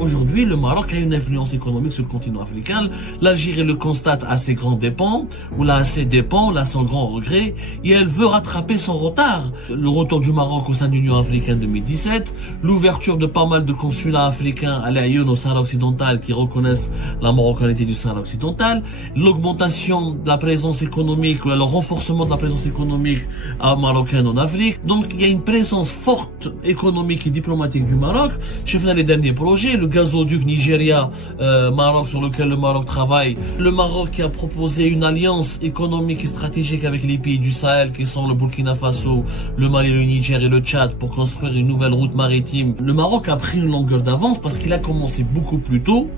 Aujourd'hui, le Maroc a une influence économique sur le continent africain. L'Algérie le constate à ses grands dépens, ou là à ses dépens, là sans grand regret, et elle veut rattraper son retard. Le retour du Maroc au sein de l'Union africaine 2017, l'ouverture de pas mal de consulats africains à l'Aïoun au Sahara occidental qui reconnaissent la marocanité du Sahara occidental, l'augmentation de la présence économique, ou le renforcement de la présence économique marocaine en Afrique. Donc il y a une présence forte économique et diplomatique du Maroc. Je fais les derniers projets, le gazoduc Nigeria-Maroc sur lequel le Maroc travaille. Le Maroc qui a proposé une alliance économique et stratégique avec les pays du Sahel qui sont le Burkina Faso, le Mali, le Niger et le Tchad pour construire une nouvelle route maritime. Le Maroc a pris une longueur d'avance parce qu'il a commencé beaucoup plus tôt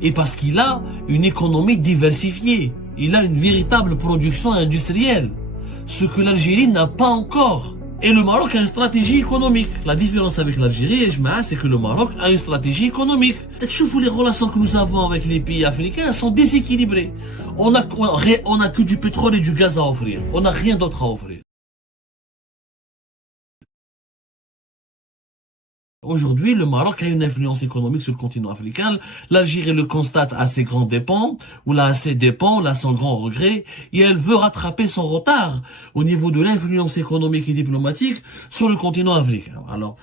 et parce qu'il a une économie diversifiée. Il a une véritable production industrielle, ce que l'Algérie n'a pas encore. Et le Maroc a une stratégie économique. La différence avec l'Algérie, c'est que le Maroc a une stratégie économique. Je vous les relations que nous avons avec les pays africains sont déséquilibrées. On a que du pétrole et du gaz à offrir. On n'a rien d'autre à offrir. Aujourd'hui, le Maroc a une influence économique sur le continent africain. L'Algérie le constate à ses grands dépens, ou là à ses dépens, là sans grand regret, et elle veut rattraper son retard au niveau de l'influence économique et diplomatique sur le continent africain. Alors,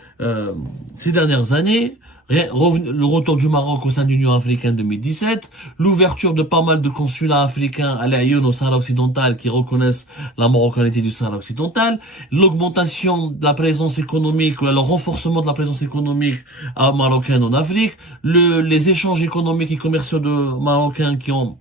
ces dernières années, le retour du Maroc au sein de l'Union africaine 2017, l'ouverture de pas mal de consulats africains à l'Aïoun au Sahara occidental qui reconnaissent la marocanité du Sahara occidental, l'augmentation de la présence économique, le renforcement de la présence économique marocaine en Afrique, les échanges économiques et commerciaux de Marocains qui ont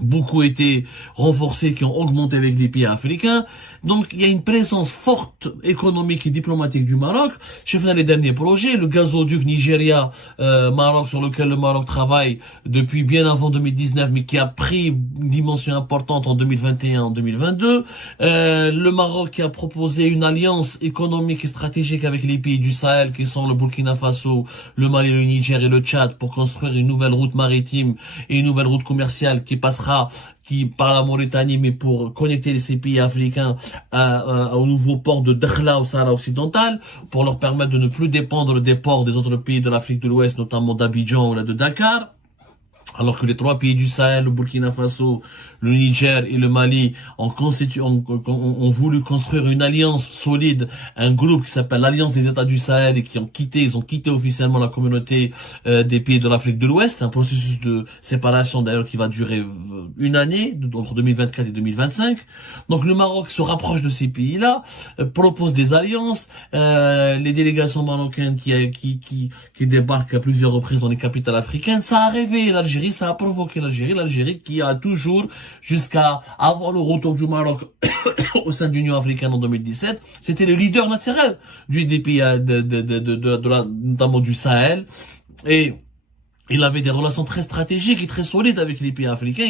beaucoup été renforcés, qui ont augmenté avec les pays africains. Donc, il y a une présence forte économique et diplomatique du Maroc. Je fais les derniers projets, le gazoduc Nigeria-Maroc sur lequel le Maroc travaille depuis bien avant 2019, mais qui a pris une dimension importante en 2021, en 2022. Le Maroc qui a proposé une alliance économique et stratégique avec les pays du Sahel, qui sont le Burkina Faso, le Mali, le Niger et le Tchad, pour construire une nouvelle route maritime et une nouvelle route commerciale qui par la Mauritanie, mais pour connecter ces pays africains au nouveau port de Dakhla au Sahara occidental, pour leur permettre de ne plus dépendre des ports des autres pays de l'Afrique de l'Ouest, notamment d'Abidjan ou là de Dakar. Alors que les trois pays du Sahel, le Burkina Faso, le Niger et le Mali ont voulu construire une alliance solide, un groupe qui s'appelle l'Alliance des États du Sahel et ils ont quitté officiellement la communauté des pays de l'Afrique de l'Ouest. C'est un processus de séparation d'ailleurs qui va durer une année, entre 2024 et 2025. Donc le Maroc se rapproche de ces pays-là, propose des alliances, les délégations marocaines qui débarquent à plusieurs reprises dans les capitales africaines. Ça a réveillé l'Algérie, ça a provoqué l'Algérie qui a toujours, jusqu'à avant le retour du Maroc au sein de l'Union africaine en 2017, c'était le leader naturel des pays notamment du Sahel, et il avait des relations très stratégiques et très solides avec les pays africains.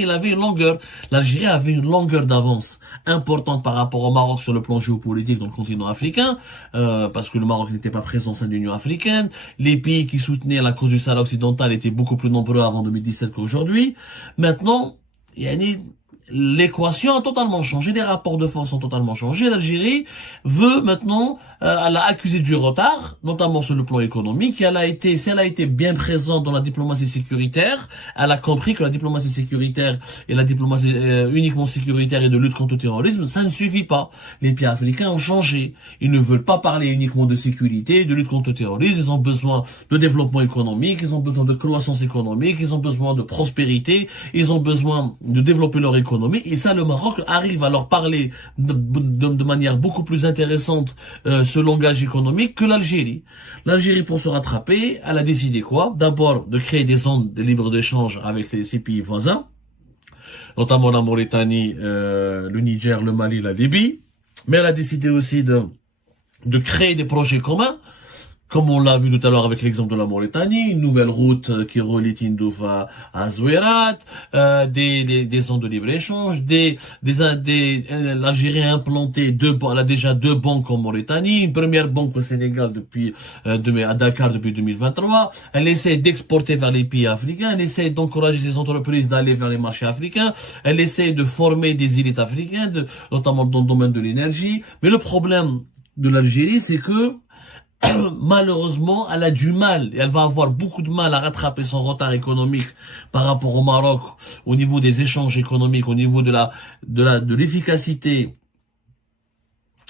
L'Algérie avait une longueur d'avance importante par rapport au Maroc sur le plan géopolitique dans le continent africain, parce que le Maroc n'était pas présent au sein de l'Union africaine. Les pays qui soutenaient la cause du Sahara occidental étaient beaucoup plus nombreux avant 2017 qu'aujourd'hui. Maintenant, l'équation a totalement changé, les rapports de force ont totalement changé. L'Algérie veut maintenant, elle a accusé du retard, notamment sur le plan économique. Si elle a été bien présente dans la diplomatie sécuritaire, elle a compris que la diplomatie sécuritaire et la diplomatie uniquement sécuritaire et de lutte contre le terrorisme, ça ne suffit pas. Les pays africains ont changé. Ils ne veulent pas parler uniquement de sécurité, de lutte contre le terrorisme. Ils ont besoin de développement économique, ils ont besoin de croissance économique, ils ont besoin de prospérité, ils ont besoin de développer leur économie. Et ça, le Maroc arrive à leur parler de manière beaucoup plus intéressante ce langage économique que l'Algérie. L'Algérie, pour se rattraper, elle a décidé quoi? D'abord, de créer des zones de libre-échange avec ces pays voisins, notamment la Mauritanie, le Niger, le Mali, la Libye. Mais elle a décidé aussi de créer des projets communs, comme on l'a vu tout à l'heure avec l'exemple de la Mauritanie, une nouvelle route qui relie Tindouf à Zouérat, des zones de libre-échange, l'Algérie a implanté elle a déjà deux banques en Mauritanie, une première banque au Sénégal à Dakar depuis 2023, elle essaie d'exporter vers les pays africains, elle essaie d'encourager ces entreprises d'aller vers les marchés africains, elle essaie de former des élites africaines, notamment dans le domaine de l'énergie, mais le problème de l'Algérie, c'est que malheureusement, elle a du mal et elle va avoir beaucoup de mal à rattraper son retard économique par rapport au Maroc au niveau des échanges économiques, au niveau de l'efficacité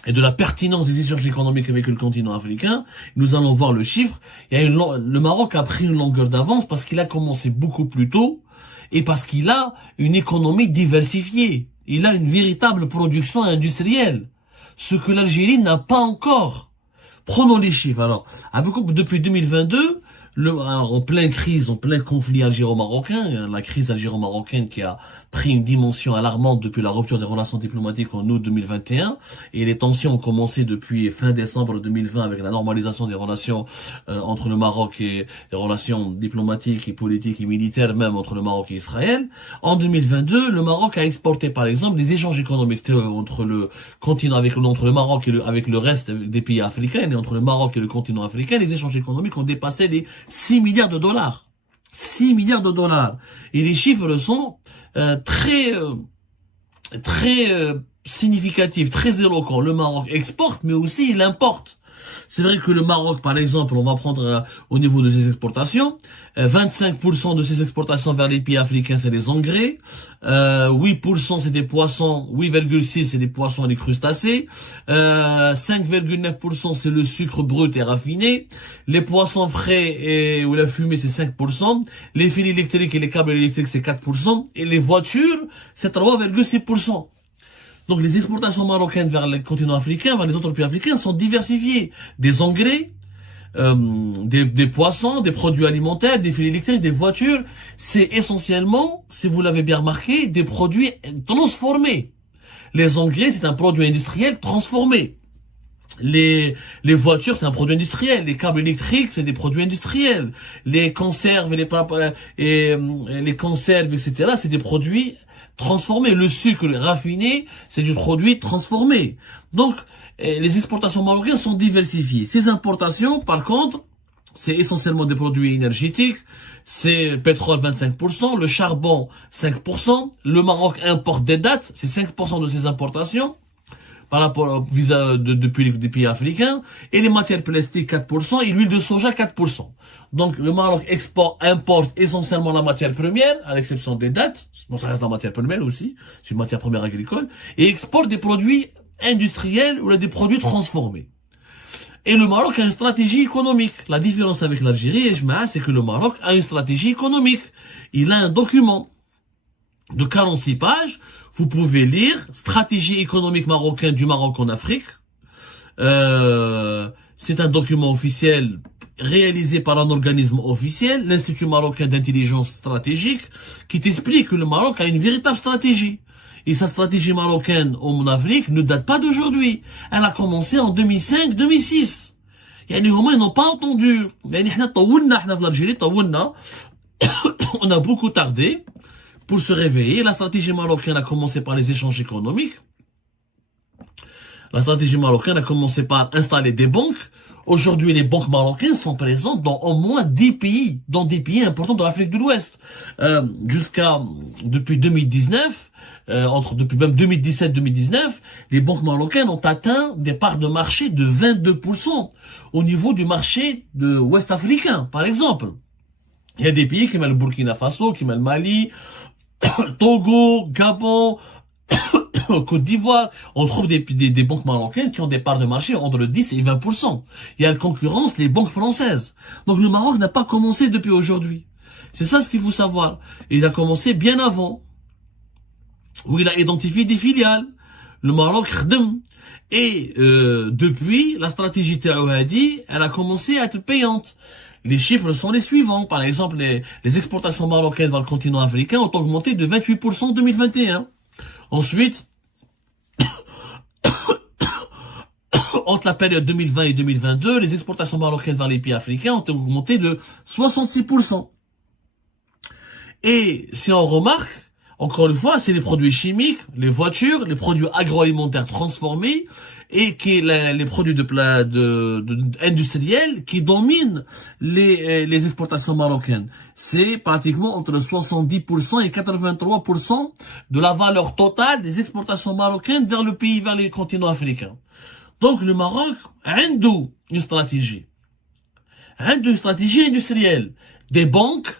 et de la pertinence des échanges économiques avec le continent africain. Nous allons voir le chiffre. Le Maroc a pris une longueur d'avance parce qu'il a commencé beaucoup plus tôt et parce qu'il a une économie diversifiée. Il a une véritable production industrielle, ce que l'Algérie n'a pas encore. Prenons les chiffres. Alors, depuis 2022, en pleine crise, en plein conflit algéro-marocain, la crise algéro-marocaine qui a pris une dimension alarmante depuis la rupture des relations diplomatiques en août 2021, et les tensions ont commencé depuis fin décembre 2020 avec la normalisation des relations entre le Maroc et les relations diplomatiques et politiques et militaires même entre le Maroc et Israël. En 2022, le Maroc a exporté par exemple des échanges économiques entre le continent entre le Maroc et avec le reste des pays africains et entre le Maroc et le continent africain, les échanges économiques ont dépassé les 6 milliards de dollars. 6 milliards de dollars. Et les chiffres sont très significatifs, très éloquents. Le Maroc exporte, mais aussi il importe. C'est vrai que le Maroc, par exemple, on va prendre au niveau de ses exportations, 25% de ses exportations vers les pays africains, c'est des engrais, 8% c'est des poissons, 8,6% c'est des poissons et des crustacés, 5,9% c'est le sucre brut et raffiné, les poissons frais ou la fumée c'est 5%, les fils électriques et les câbles électriques c'est 4%, et les voitures c'est 3,6%. Donc les exportations marocaines vers le continent africain, vers les autres pays africains sont diversifiées. Des engrais, des poissons, des produits alimentaires, des fils électriques, des voitures. C'est essentiellement, si vous l'avez bien remarqué, des produits transformés. Les engrais, c'est un produit industriel transformé. Les voitures, c'est un produit industriel. Les câbles électriques, c'est des produits industriels. Les conserves et les conserves, etc., c'est des produits transformé. Le sucre raffiné, c'est du produit transformé. Donc, les exportations marocaines sont diversifiées. Ces importations, par contre, c'est essentiellement des produits énergétiques. C'est pétrole 25%, le charbon 5%. Le Maroc importe des dattes, c'est 5% de ses importations par rapport au visa depuis des pays africains, et les matières plastiques 4%, et l'huile de soja 4%. Donc, le Maroc importe essentiellement la matière première, à l'exception des dattes, bon, ça reste la matière première aussi, c'est une matière première agricole, et exporte des produits industriels ou des produits transformés. Et le Maroc a une stratégie économique. La différence avec l'Algérie, c'est que le Maroc a une stratégie économique. Il a un document de 46 pages. Vous pouvez lire Stratégie économique marocaine du Maroc en Afrique. C'est un document officiel réalisé par un organisme officiel, l'Institut marocain d'intelligence stratégique, qui t'explique que le Maroc a une véritable stratégie. Et sa stratégie marocaine en Afrique ne date pas d'aujourd'hui. Elle a commencé en 2005-2006. يعني هما ils n'ont pas entendu. يعني احنا في l'Algérie on a beaucoup tardé pour se réveiller. La stratégie marocaine a commencé par les échanges économiques. La stratégie marocaine a commencé par installer des banques. Aujourd'hui, les banques marocaines sont présentes dans au moins 10 pays, dans des pays importants de l'Afrique de l'Ouest. Depuis 2019, depuis même 2017-2019, les banques marocaines ont atteint des parts de marché de 22% au niveau du marché de ouest africain, par exemple. Il y a des pays qui mettent le Burkina Faso, qui mettent le Mali, Togo, Gabon, Côte d'Ivoire, on trouve des banques marocaines qui ont des parts de marché entre le 10 et 20%. Il y a la concurrence, les banques françaises. Donc le Maroc n'a pas commencé depuis aujourd'hui. C'est ça ce qu'il faut savoir. Il a commencé bien avant, où il a identifié des filiales. Le Maroc, et depuis, la stratégie Taouhadi, elle a commencé à être payante. Les chiffres sont les suivants. Par exemple, les exportations marocaines vers le continent africain ont augmenté de 28% en 2021. Ensuite, entre la période 2020 et 2022, les exportations marocaines vers les pays africains ont augmenté de 66%. Et si on remarque, encore une fois, c'est les produits chimiques, les voitures, les produits agroalimentaires transformés et les produits industriels qui dominent les exportations marocaines. C'est pratiquement entre 70% et 83% de la valeur totale des exportations marocaines vers les continents africains. Donc le Maroc a une stratégie. عنده stratégie industrielle, des banques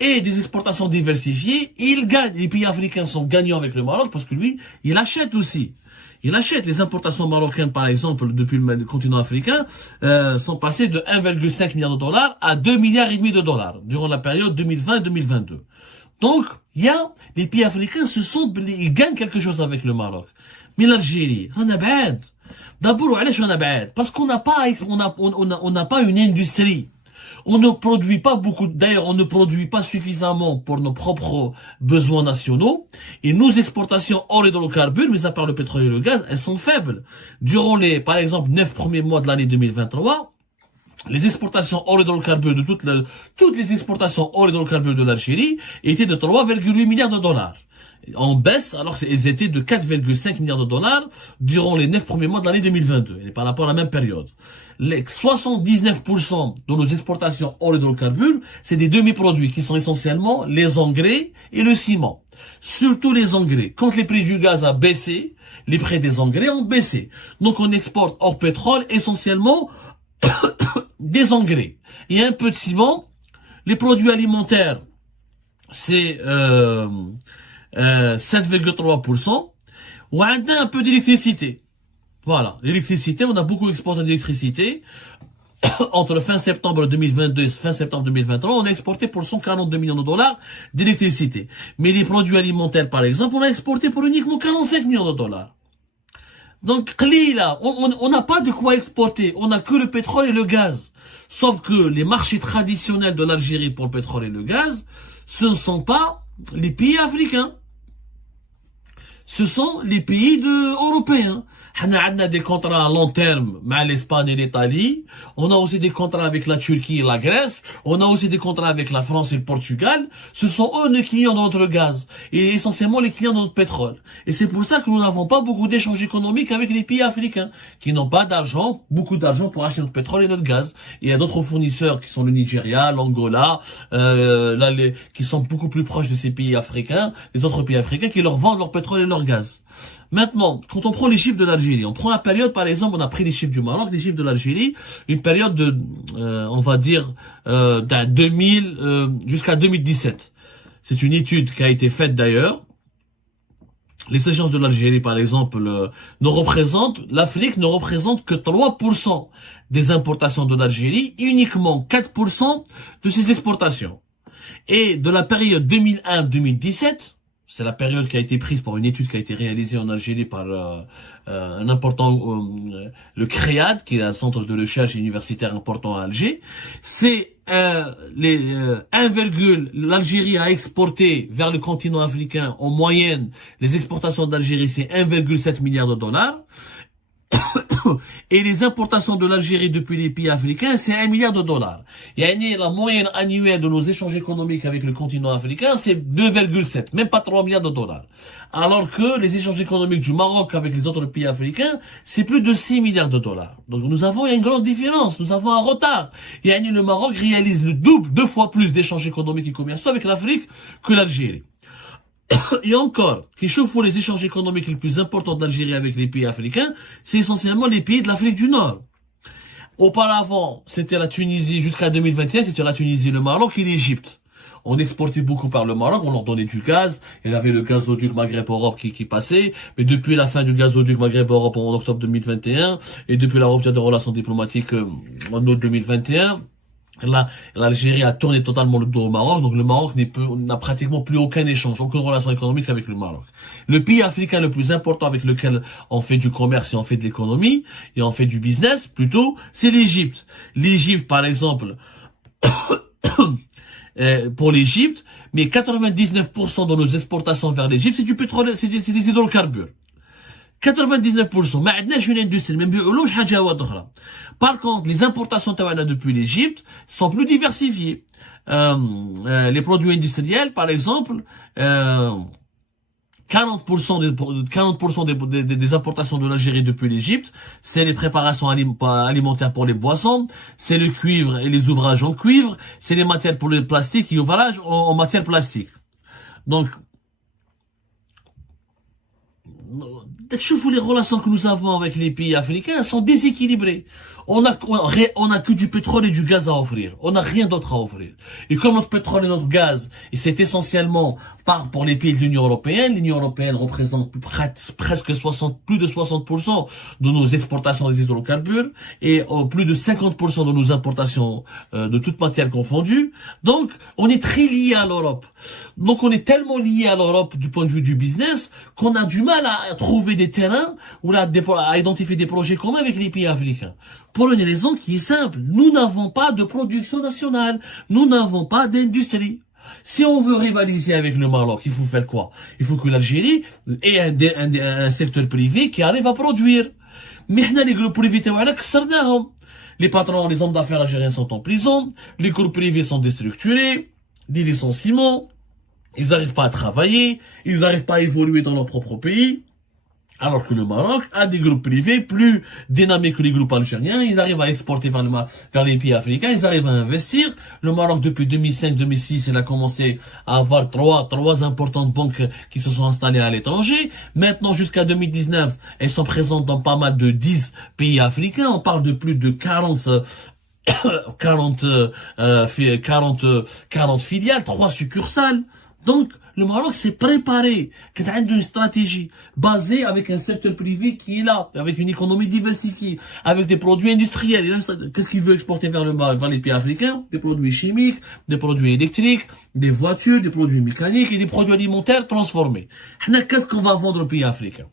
et des exportations diversifiées, il gagne. Les pays africains sont gagnants avec le Maroc parce que lui, il achète aussi. Il achète. Les importations marocaines, par exemple, depuis le continent africain, sont passées de 1,5 milliard de dollars à 2 milliards et demi de dollars durant la période 2020-2022. Donc, il y a, les pays africains ils gagnent quelque chose avec le Maroc. Mais l'Algérie, on a بعاد. D'abord, on a بعاد. Parce qu'on n'a pas, on n'a pas une industrie. On ne produit pas beaucoup, d'ailleurs, on ne produit pas suffisamment pour nos propres besoins nationaux. Et nos exportations hors hydrocarbures, mis à part le pétrole et le gaz, elles sont faibles. Durant par exemple, 9 premiers mois de l'année 2023, les exportations hors hydrocarbures de toutes les exportations hors hydrocarbures de l'Algérie étaient de 3,8 milliards de dollars. En baisse, alors qu'elles étaient de 4,5 milliards de dollars durant les 9 premiers mois de l'année 2022, et par rapport à la même période. Les 79% de nos exportations hors hydrocarbures, c'est des demi-produits qui sont essentiellement les engrais et le ciment. Surtout les engrais. Quand les prix du gaz a baissé, les prix des engrais ont baissé. Donc on exporte hors pétrole essentiellement des engrais et un peu de ciment. Les produits alimentaires, c'est 7,3%. On a un peu d'électricité. Voilà, l'électricité, on a beaucoup exporté d'électricité. Entre le fin septembre 2022 et fin septembre 2023, on a exporté pour 142 millions de dollars d'électricité. Mais les produits alimentaires, par exemple, on a exporté pour uniquement 45 millions de dollars. Donc, là, on n'a pas de quoi exporter. On n'a que le pétrole et le gaz. Sauf que les marchés traditionnels de l'Algérie pour le pétrole et le gaz, ce ne sont pas les pays africains. Ce sont les pays européens. On a des contrats à long terme avec l'Espagne et l'Italie. On a aussi des contrats avec la Turquie et la Grèce. On a aussi des contrats avec la France et le Portugal. Ce sont eux les clients de notre gaz et essentiellement les clients de notre pétrole. Et c'est pour ça que nous n'avons pas beaucoup d'échanges économiques avec les pays africains qui n'ont pas d'argent, beaucoup d'argent pour acheter notre pétrole et notre gaz. Et il y a d'autres fournisseurs qui sont le Nigeria, l'Angola, qui sont beaucoup plus proches de ces pays africains, les autres pays africains qui leur vendent leur pétrole et leur gaz. Maintenant, quand on prend les chiffres de l'Algérie, on prend la période, par exemple, on a pris les chiffres du Maroc, les chiffres de l'Algérie, une période de, on va dire, d'un 2000 jusqu'à 2017. C'est une étude qui a été faite d'ailleurs. Les échanges de l'Algérie, par exemple, l'Afrique ne représente que 3% des importations de l'Algérie, uniquement 4% de ses exportations. Et de la période 2001-2017, c'est la période qui a été prise par une étude qui a été réalisée en Algérie par un important, le CREAD, qui est un centre de recherche universitaire important à Alger. C'est l'Algérie a exporté vers le continent africain en moyenne, les exportations d'Algérie, c'est 1,7 milliard de dollars. Et les importations de l'Algérie depuis les pays africains, c'est 1 milliard de dollars. Et la moyenne annuelle de nos échanges économiques avec le continent africain, c'est 2,7, même pas 3 milliards de dollars. Alors que les échanges économiques du Maroc avec les autres pays africains, c'est plus de 6 milliards de dollars. Donc il y a une grande différence, nous avons un retard. Et le Maroc réalise le double, 2 fois plus d'échanges économiques et commerciaux avec l'Afrique que l'Algérie. Et encore, qui chauffe les échanges économiques les plus importants d'Algérie avec les pays africains, c'est essentiellement les pays de l'Afrique du Nord. Auparavant, c'était la Tunisie, jusqu'à 2021, c'était la Tunisie, le Maroc et l'Égypte. On exportait beaucoup par le Maroc, on leur donnait du gaz, il y avait le gazoduc Maghreb-Europe qui passait, mais depuis la fin du gazoduc Maghreb-Europe en octobre 2021, et depuis la rupture des relations diplomatiques en août 2021, l'Algérie a tourné totalement le dos au Maroc, donc le Maroc n'a pratiquement plus aucun échange, aucune relation économique avec le Maroc. Le pays africain le plus important avec lequel on fait du commerce et on fait de l'économie, et on fait du business plutôt, c'est l'Égypte. L'Égypte, par exemple, pour l'Égypte, mais 99% de nos exportations vers l'Égypte, c'est du pétrole, c'est des hydrocarbures. 99%. ما عندناش une industrie, ما نبيعولهمش حاجة أخرى. Par contre, les importations تاعنا depuis l'Égypte sont plus diversifiées. Les produits industriels, par exemple, 40% des importations de l'Algérie depuis l'Égypte, c'est les préparations alimentaires pour les boissons, c'est le cuivre et les ouvrages en cuivre, c'est les matières pour le plastique et ouvrages en matière plastique. Donc, les relations que nous avons avec les pays africains sont déséquilibrées. On a que du pétrole et du gaz à offrir. On n'a rien d'autre à offrir. Et comme notre pétrole et notre gaz, et c'est essentiellement pour les pays de l'Union européenne représente presque plus de 60% de nos exportations des hydrocarbures et plus de 50% de nos importations de toutes matières confondues. Donc, on est très lié à l'Europe. Donc, on est tellement lié à l'Europe du point de vue du business qu'on a du mal à trouver des terrains ou à identifier des projets communs avec les pays africains. Pour une raison qui est simple. Nous n'avons pas de production nationale. Nous n'avons pas d'industrie. Si on veut rivaliser avec le Maroc, il faut faire quoi? Il faut que l'Algérie ait un secteur privé qui arrive à produire. Mais les groupes privés, les patrons, les hommes d'affaires algériens sont en prison, les groupes privés sont déstructurés, des licenciements, ils n'arrivent pas à travailler, ils n'arrivent pas à évoluer dans leur propre pays. Alors que le Maroc a des groupes privés plus dynamiques que les groupes algériens. Ils arrivent à exporter vers les pays africains. Ils arrivent à investir. Le Maroc, depuis 2005-2006, il a commencé à avoir trois importantes banques qui se sont installées à l'étranger. Maintenant, jusqu'à 2019, elles sont présentes dans pas mal de 10 pays africains. On parle de plus de 40 filiales, 3 succursales. Donc, le Maroc s'est préparé, qui a une stratégie basée avec un secteur privé qui est là, avec une économie diversifiée, avec des produits industriels. Qu'est-ce qu'il veut exporter vers les pays africains? Des produits chimiques, des produits électriques, des voitures, des produits mécaniques et des produits alimentaires transformés. Qu'est-ce qu'on va vendre aux pays africains?